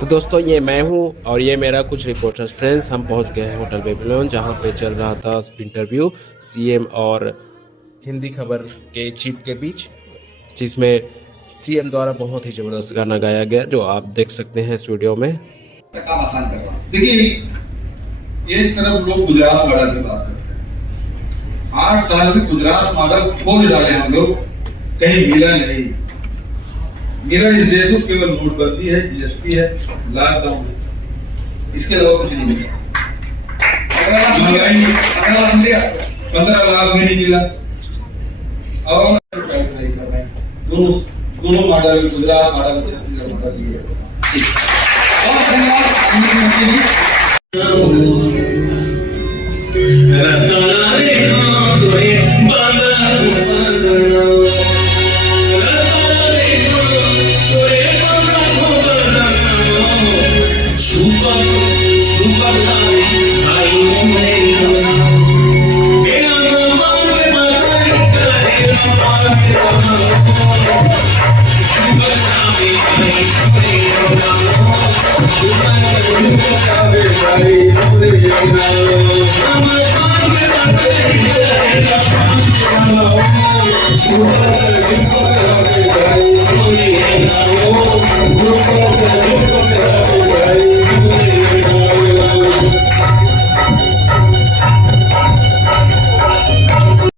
तो दोस्तों ये मैं हूँ और ये मेरा कुछ रिपोर्टर्स फ्रेंड्स। हम पहुँच गए हैं होटल बेबीलोन, जहाँ पे चल रहा था इंटरव्यू सीएम और हिंदी खबर के चीफ के बीच, जिसमें सीएम द्वारा बहुत ही ज़बरदस्त गाना गाया गया, जो आप देख सकते हैं इस वीडियो में। काम आसान करवा। देखिए, एक तरफ लोग गुजरात मॉडल की बात करते हैं। 8 साल में गुजरात मॉडल खोज डाले हम लोग, कहीं मिला नहीं। मेरा इस देश में केवल नोटबंदी है, जीएसटी है, लॉकडाउन, इसके अलावा कुछ नहीं मिला। 15 लाख में नहीं मिला। और दोनों model, Gujarat model, Chhattisgarh model लिए।